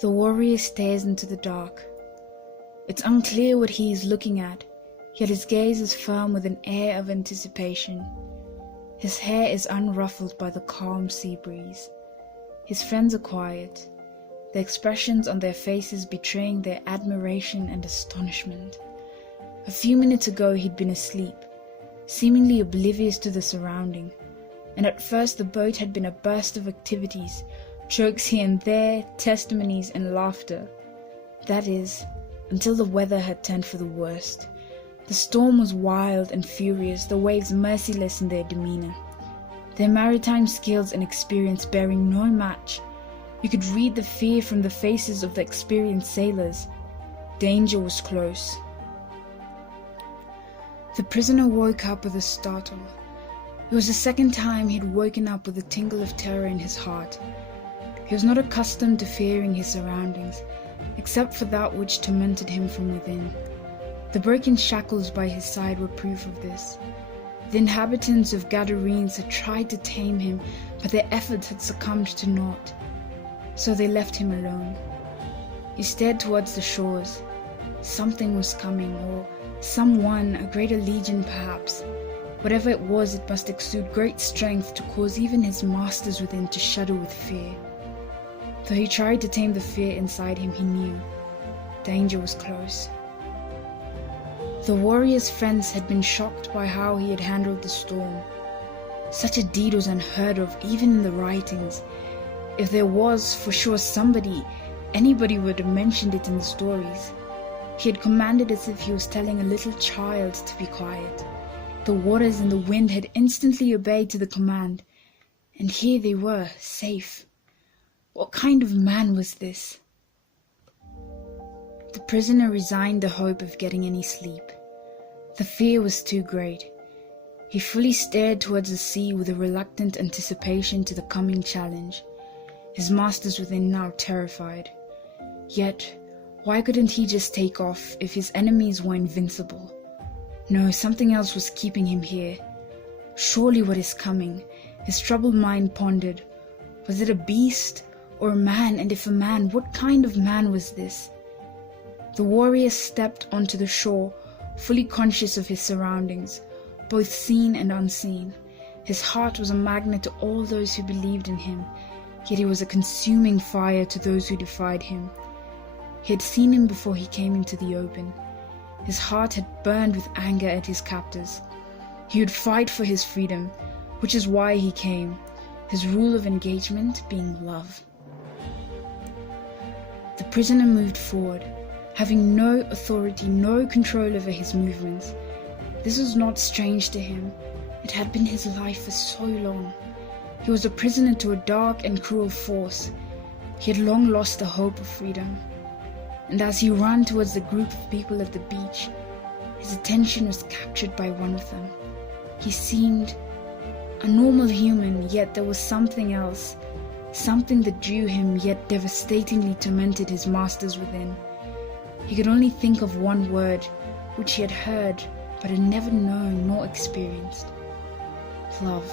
The warrior stares into the dark. It's unclear what he is looking at, yet his gaze is firm with an air of anticipation. His hair is unruffled by the calm sea breeze. His friends are quiet, the expressions on their faces betraying their admiration and astonishment. A few minutes ago he'd been asleep, seemingly oblivious to the surrounding, and at first the boat had been a burst of activities, jokes here and there, testimonies and laughter. That is, until the weather had turned for the worst. The storm was wild and furious, the waves merciless in their demeanor. Their maritime skills and experience bearing no match. You could read the fear from the faces of the experienced sailors. Danger was close. The prisoner woke up with a startle. It was the second time he'd woken up with a tingle of terror in his heart. He was not accustomed to fearing his surroundings, except for that which tormented him from within. The broken shackles by his side were proof of this. The inhabitants of Gadarenes had tried to tame him, but their efforts had succumbed to naught. So they left him alone. He stared towards the shores. Something was coming, or someone, a greater legion perhaps. Whatever it was, it must exude great strength to cause even his masters within to shudder with fear. Though he tried to tame the fear inside him, he knew danger was close. The warrior's friends had been shocked by how he had handled the storm. Such a deed was unheard of even in the writings. If there was, for sure anybody would have mentioned it in the stories. He had commanded as if he was telling a little child to be quiet. The waters and the wind had instantly obeyed to the command, and here they were, safe. What kind of man was this? The prisoner resigned the hope of getting any sleep. The fear was too great. He fully stared towards the sea with a reluctant anticipation to the coming challenge. His masters within now terrified. Yet, why couldn't he just take off if his enemies were invincible? No, something else was keeping him here. Surely what is coming? His troubled mind pondered. Was it a beast or a man? And if a man, what kind of man was this? The warrior stepped onto the shore, fully conscious of his surroundings, both seen and unseen. His heart was a magnet to all those who believed in him, yet he was a consuming fire to those who defied him. He had seen him before he came into the open. His heart had burned with anger at his captors. He would fight for his freedom, which is why he came, his rule of engagement being love. The prisoner moved forward, having no authority, no control over his movements. This was not strange to him. It had been his life for so long. He was a prisoner to a dark and cruel force. He had long lost the hope of freedom. And as he ran towards the group of people at the beach, his attention was captured by one of them. He seemed a normal human, yet there was something else, something that drew him yet devastatingly tormented his masters within. He could only think of one word, which he had heard but had never known nor experienced. Love.